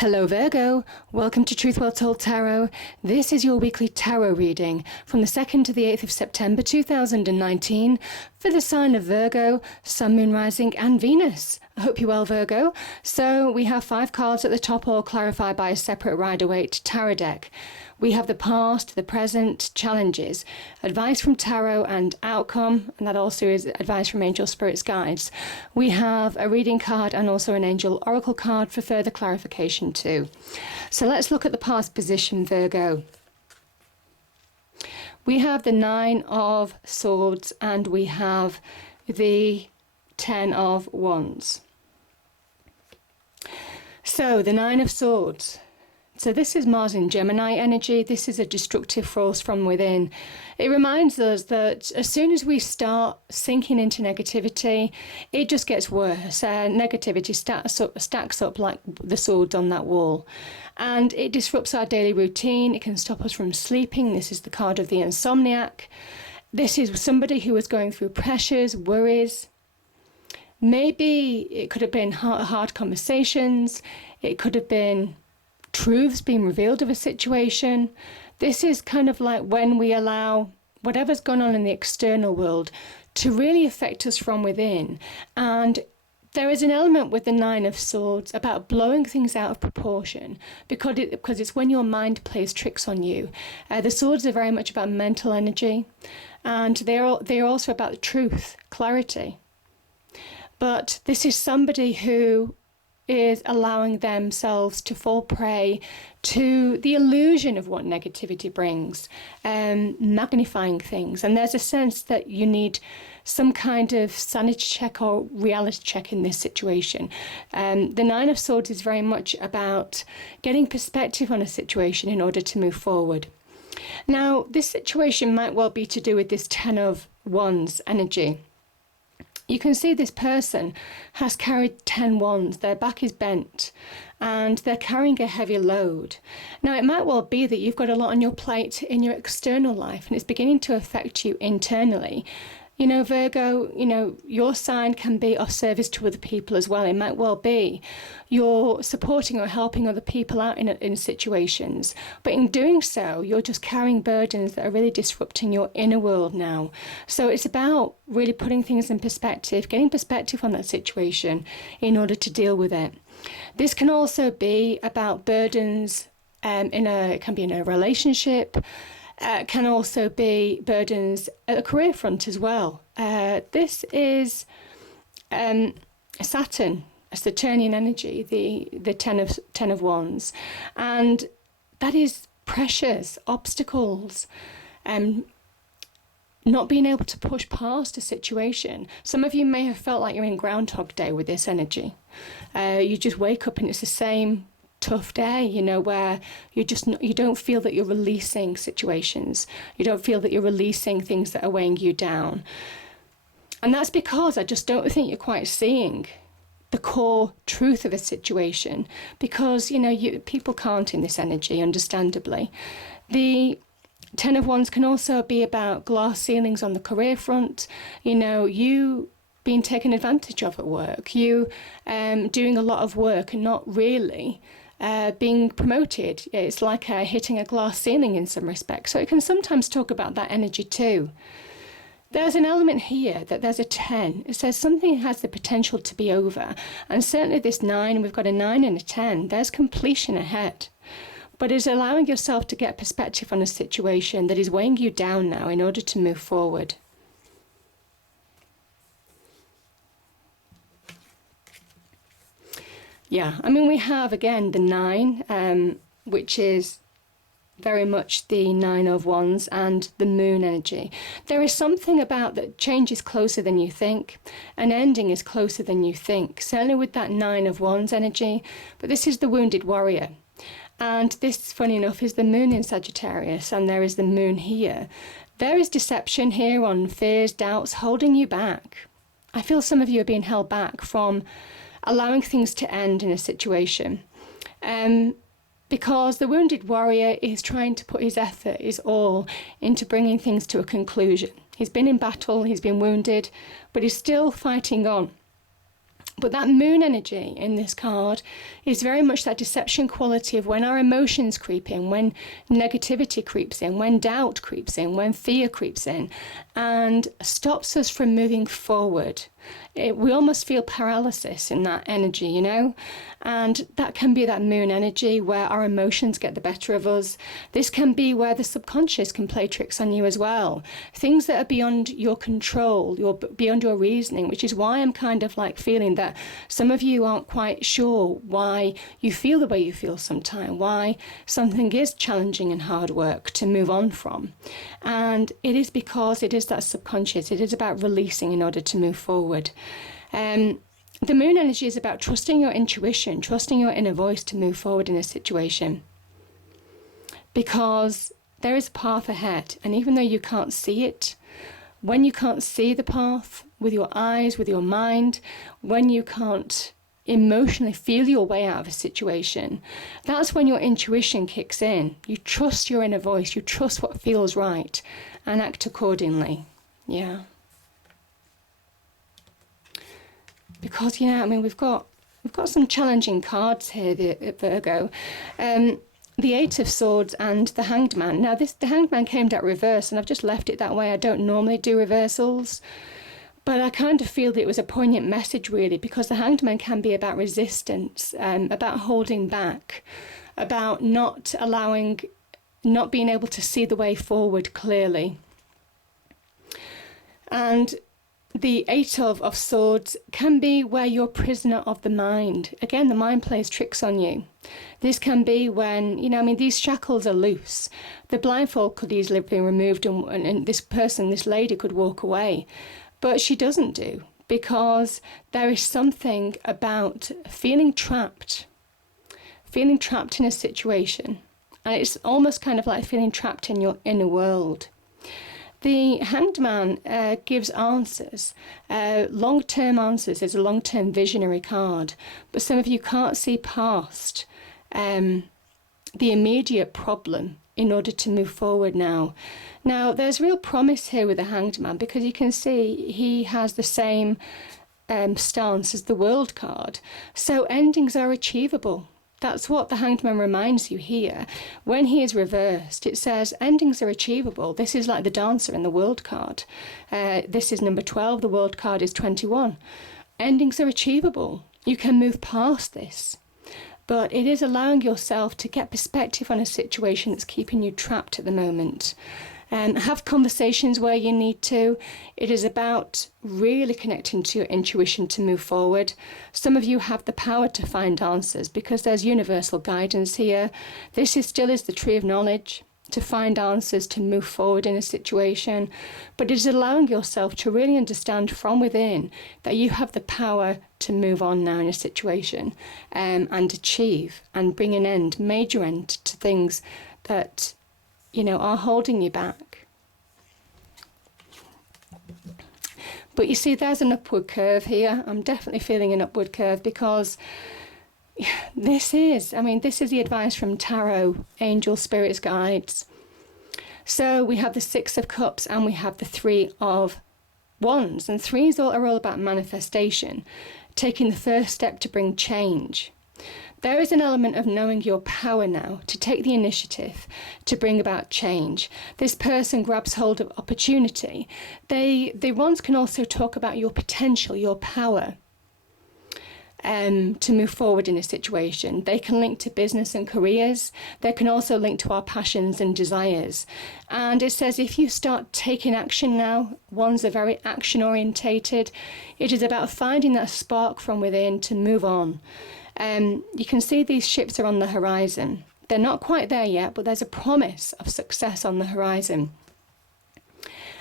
Hello Virgo, welcome to Truth Well Told Tarot. This is your weekly tarot reading from the 2nd to the 8th of September 2019 for the sign of Virgo, Sun, Moon, Rising and Venus. I hope you're well, Virgo. So we have 5 cards at the top, all clarified by a separate Rider-Waite tarot deck. We have the past, the present, challenges, advice from tarot and outcome, and that also is advice from angel spirits guides. We have a reading card and also an angel oracle card for further clarification too. So let's look at the past position, Virgo. We have the 9 of Swords and we have the 10 of Wands. So the 9 of Swords. So this is Mars in Gemini energy. This is a destructive force from within. It reminds us that as soon as we start sinking into negativity, it just gets worse. Negativity stacks up like the swords on that wall. And it disrupts our daily routine. It can stop us from sleeping. This is the card of the insomniac. This is somebody who is going through pressures, worries. Maybe it could have been hard conversations. It could have been truths being revealed of a situation. This is kind of like when we allow whatever's going on in the external world to really affect us from within. And there is an element with the 9 of Swords about blowing things out of proportion because it's when your mind plays tricks on you. The Swords are very much about mental energy, and they're also about truth, clarity. But this is somebody who is allowing themselves to fall prey to the illusion of what negativity brings, magnifying things. And there's a sense that you need some kind of sanity check or reality check in this situation. The 9 of Swords is very much about getting perspective on a situation in order to move forward. Now, this situation might well be to do with this 10 of Wands energy. You can see this person has carried 10 wands, their back is bent, and they're carrying a heavy load. Now, it might well be that you've got a lot on your plate in your external life, and it's beginning to affect you internally. You know, Virgo, your sign can be of service to other people as well. It might well be you're supporting or helping other people out in situations. But in doing so, you're just carrying burdens that are really disrupting your inner world now. So it's about really putting things in perspective, getting perspective on that situation in order to deal with it. This can also be about burdens it can be in a relationship. Can also be burdens at the career front as well. This is Saturn, a Saturnian energy, the 10 of Wands, and that is pressures, obstacles, not being able to push past a situation. Some of you may have felt like you're in Groundhog Day with this energy. You just wake up and it's the same tough day, where you don't feel that you're releasing situations. You don't feel that you're releasing things that are weighing you down. And that's because I just don't think you're quite seeing the core truth of a situation, because, people can't in this energy, understandably. The 10 of Wands can also be about glass ceilings on the career front, you being taken advantage of at work, you doing a lot of work and not really being promoted. It's like hitting a glass ceiling in some respects. So it can sometimes talk about that energy too. There's an element here that there's a 10. It says something has the potential to be over. And certainly this 9, we've got a 9 and a 10. There's completion ahead. But it's allowing yourself to get perspective on a situation that is weighing you down now in order to move forward. Yeah, we have, again, the 9, which is very much the 9 of Wands and the moon energy. There is something about that change is closer than you think. An ending is closer than you think, certainly with that 9 of Wands energy. But this is the wounded warrior. And this, funny enough, is the moon in Sagittarius, and there is the moon here. There is deception here on fears, doubts, holding you back. I feel some of you are being held back from allowing things to end in a situation, because the wounded warrior is trying to put his effort, his all, into bringing things to a conclusion. He's been in battle, he's been wounded, but he's still fighting on. But that moon energy in this card is very much that deception quality of when our emotions creep in, when negativity creeps in, when doubt creeps in, when fear creeps in, and stops us from moving forward. We almost feel paralysis in that energy, you know? And that can be that moon energy where our emotions get the better of us. This can be where the subconscious can play tricks on you as well. Things that are beyond your control, beyond your reasoning, which is why I'm kind of like feeling that some of you aren't quite sure why you feel the way you feel sometimes, why something is challenging and hard work to move on from. And it is because it is that subconscious. It is about releasing in order to move forward. The moon energy is about trusting your intuition, trusting your inner voice to move forward in a situation. Because there is a path ahead, and even though you can't see it, when you can't see the path with your eyes, with your mind, when you can't emotionally feel your way out of a situation, that's when your intuition kicks in. You trust your inner voice, you trust what feels right, and act accordingly. Yeah. Because, I mean, we've got some challenging cards here, the Virgo. The Eight of Swords and the Hanged Man. Now, the Hanged Man came out reverse, and I've just left it that way. I don't normally do reversals. But I kind of feel that it was a poignant message, really, because the Hanged Man can be about resistance, about holding back, about not being able to see the way forward clearly. And the Eight of Swords can be where you're prisoner of the mind. Again, the mind plays tricks on you. This can be when, these shackles are loose. The blindfold could easily have been removed and this lady could walk away. But she doesn't do, because there is something about feeling trapped in a situation. And it's almost kind of like feeling trapped in your inner world. The Hanged Man gives answers, long-term answers. It's a long-term visionary card. But some of you can't see past the immediate problem in order to move forward now. Now, there's real promise here with the Hanged Man, because you can see he has the same stance as the World card. So endings are achievable. That's what the Hanged Man reminds you here. When he is reversed, it says endings are achievable. This is like the Dancer in the World card. This is number 12. The World card is 21. Endings are achievable. You can move past this. But it is allowing yourself to get perspective on a situation that's keeping you trapped at the moment. Have conversations where you need to. It is about really connecting to your intuition to move forward. Some of you have the power to find answers because there's universal guidance here. This still is the tree of knowledge, to find answers, to move forward in a situation. But it is allowing yourself to really understand from within that you have the power to move on now in a situation and achieve and bring an end, major end to things that are holding you back. But you see, there's an upward curve here. I'm definitely feeling an upward curve, because this is the advice from tarot, angel, spirits, guides. So we have the Six of Cups and we have the Three of Wands. And threes are all about manifestation, taking the first step to bring change. There is an element of knowing your power now to take the initiative to bring about change. This person grabs hold of opportunity. The Wands can also talk about your potential, your power to move forward in a situation. They can link to business and careers. They can also link to our passions and desires. And it says if you start taking action now, Wands are very action orientated. It is about finding that spark from within to move on. You can see these ships are on the horizon. They're not quite there yet, but there's a promise of success on the horizon.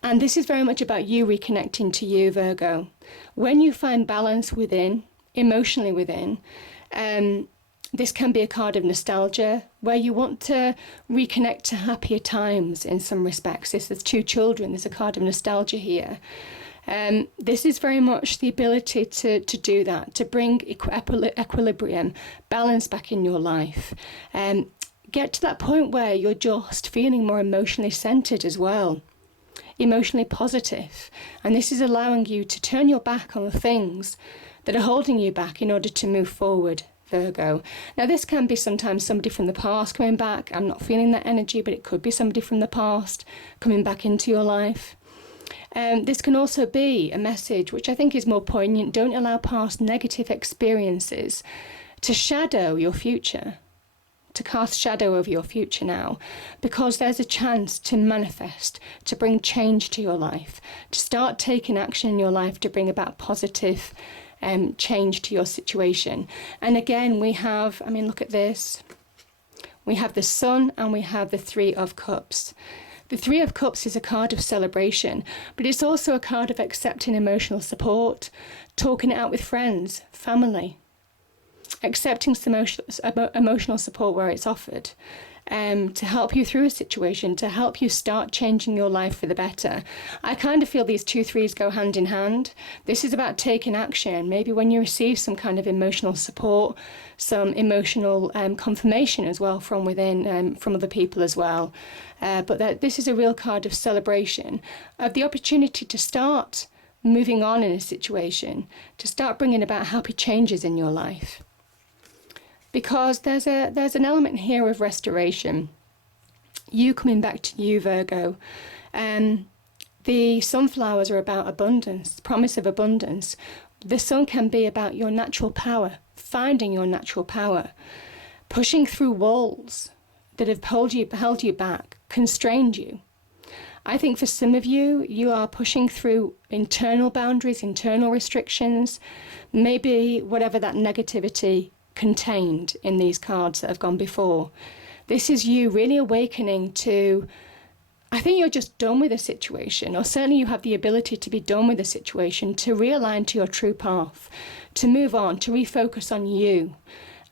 And this is very much about you reconnecting to you, Virgo. When you find balance within, emotionally within, this can be a card of nostalgia, where you want to reconnect to happier times in some respects. If there's two children, there's a card of nostalgia here. This is very much the ability to do that, to bring equilibrium, balance back in your life. Get to that point where you're just feeling more emotionally centered as well, emotionally positive. And this is allowing you to turn your back on the things that are holding you back in order to move forward, Virgo. Now, this can be sometimes somebody from the past coming back. I'm not feeling that energy, but it could be somebody from the past coming back into your life. This can also be a message, which I think is more poignant. Don't allow past negative experiences to shadow your future, to cast shadow over your future now, because there's a chance to manifest, to bring change to your life, to start taking action in your life to bring about positive change to your situation. And again, we have, look at this. We have the Sun and we have the Three of Cups. The Three of Cups is a card of celebration, but it's also a card of accepting emotional support, talking it out with friends, family, accepting some emotional support where it's offered, to help you through a situation, to help you start changing your life for the better. I kind of feel these 2 threes go hand in hand. This is about taking action. Maybe when you receive some kind of emotional support, some emotional confirmation as well from within, from other people as well. But this is a real card of celebration, of the opportunity to start moving on in a situation, to start bringing about happy changes in your life. Because there's an element here of restoration. You coming back to you, Virgo. The sunflowers are about abundance, promise of abundance. The sun can be about your natural power, finding your natural power, pushing through walls that have held you back, constrained you. I think for some of you, you are pushing through internal boundaries, internal restrictions, maybe whatever that negativity contained in these cards that have gone before. This is you really awakening to, I think you're just done with a situation, or certainly you have the ability to be done with a situation, to realign to your true path, to move on, to refocus on you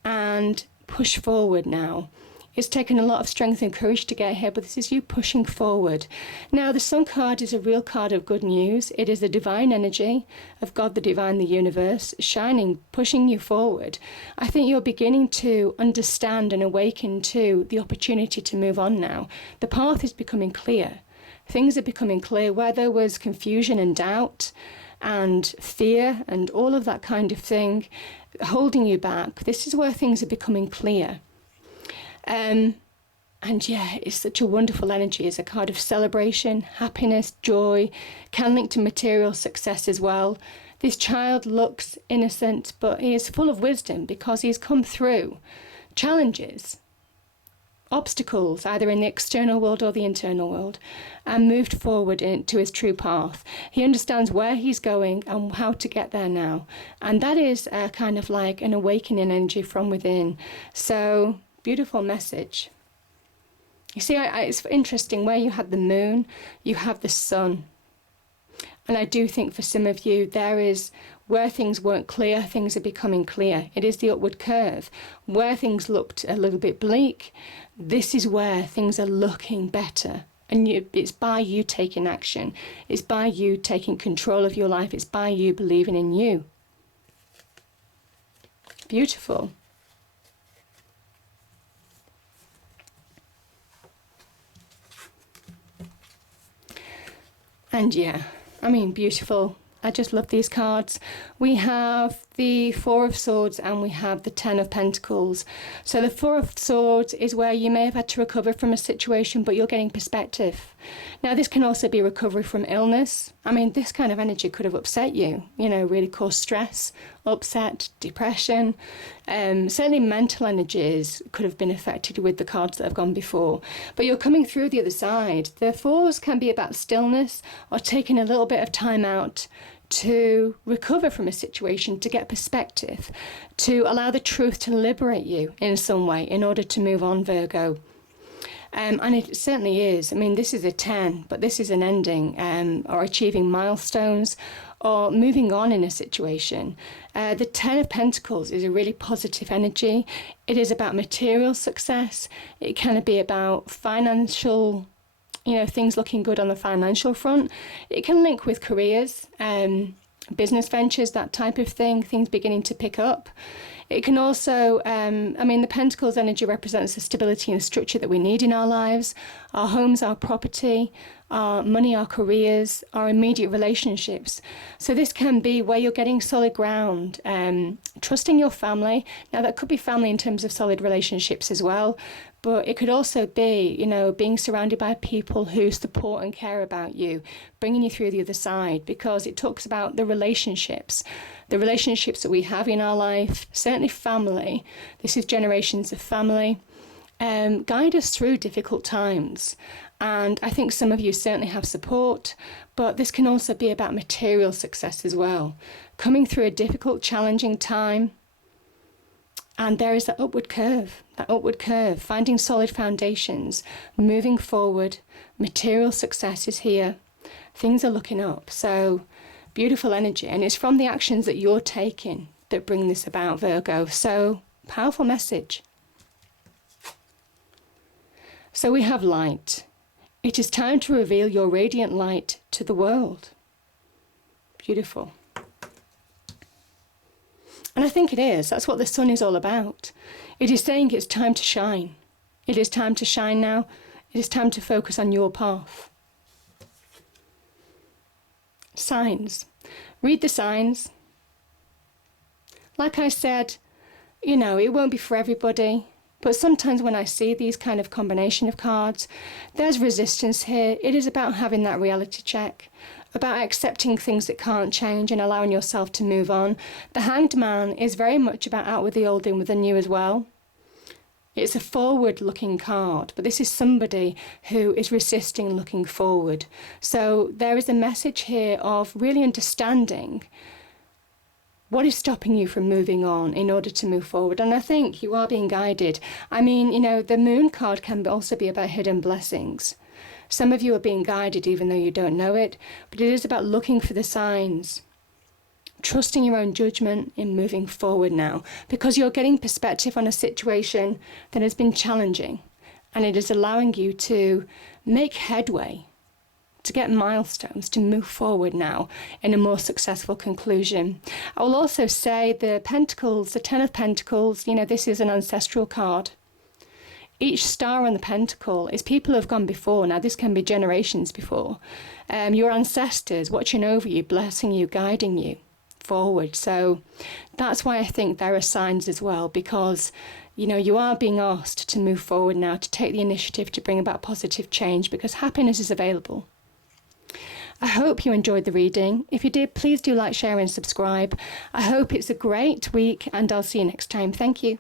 and push forward now. It's taken a lot of strength and courage to get here, but this is you pushing forward. Now, the Sun card is a real card of good news. It is the divine energy of God, the divine, the universe, shining, pushing you forward. I think you're beginning to understand and awaken to the opportunity to move on now. The path is becoming clear. Things are becoming clear. Where there was confusion and doubt and fear and all of that kind of thing holding you back, this is where things are becoming clear. And yeah, it's such a wonderful energy. It's a card of celebration, happiness, joy, can link to material success as well. This child looks innocent, but he is full of wisdom because he's come through challenges, obstacles, either in the external world or the internal world, and moved forward into his true path. He understands where he's going and how to get there now. And that is kind of like an awakening energy from within. So, beautiful message. You see, it's interesting where you had the moon, you have the sun. And I do think for some of you, there is where things weren't clear, things are becoming clear. It is the upward curve. Where things looked a little bit bleak, this is where things are looking better. And it's by you taking action. It's by you taking control of your life. It's by you believing in you. Beautiful. And yeah, beautiful. I just love these cards. We have the Four of Swords and we have the Ten of Pentacles. So the Four of Swords is where you may have had to recover from a situation, but you're getting perspective. Now, this can also be recovery from illness. This kind of energy could have upset you, really caused stress, upset, depression. Certainly mental energies could have been affected with the cards that have gone before. But you're coming through the other side. The fours can be about stillness or taking a little bit of time out to recover from a situation, to get perspective, to allow the truth to liberate you in some way in order to move on, Virgo. And it certainly is. This is a 10, but this is an ending or achieving milestones or moving on in a situation. The 10 of Pentacles is a really positive energy. It is about material success. It can be about financial, things looking good on the financial front. It can link with careers, business ventures, that type of thing, things beginning to pick up. It can also, the Pentacles energy represents the stability and structure that we need in our lives, our homes, our property, our money, our careers, our immediate relationships. So this can be where you're getting solid ground, trusting your family. Now that could be family in terms of solid relationships as well, but it could also be, you know, being surrounded by people who support and care about you, bringing you through the other side, because it talks about the relationships that we have in our life, certainly family. This is generations of family. Guide us through difficult times. And I think some of you certainly have support, but this can also be about material success as well. Coming through a difficult, challenging time, and there is that upward curve, finding solid foundations, moving forward, material success is here, things are looking up. So beautiful energy, and it's from the actions that you're taking that bring this about, Virgo. So powerful message. So we have light. It is time to reveal your radiant light to the world. Beautiful. And I think it is. That's what the sun is all about. It is saying it's time to shine. It is time to shine now. It is time to focus on your path. Signs. Read the signs. Like I said, you know, it won't be for everybody. But sometimes when I see these kind of combination of cards, there's resistance here. It is about having that reality check, about accepting things that can't change and allowing yourself to move on. The Hanged Man is very much about out with the old, in with the new as well. It's a forward-looking card, but this is somebody who is resisting looking forward. So there is a message here of really understanding what is stopping you from moving on in order to move forward. And I think you are being guided. I mean, you know, the Moon card can also be about hidden blessings. Some of you are being guided even though you don't know it, but it is about looking for the signs, trusting your own judgment in moving forward now, because you're getting perspective on a situation that has been challenging, and it is allowing you to make headway, to get milestones, to move forward now in a more successful conclusion. I will also say the Pentacles, the 10 of Pentacles, you know, this is an ancestral card. Each star on the pentacle is people who have gone before. Now, this can be generations before. Your ancestors watching over you, blessing you, guiding you forward. So that's why I think there are signs as well, because, you know, you are being asked to move forward now, to take the initiative to bring about positive change, because happiness is available. I hope you enjoyed the reading. If you did, please do like, share and subscribe. I hope it's a great week, and I'll see you next time. Thank you.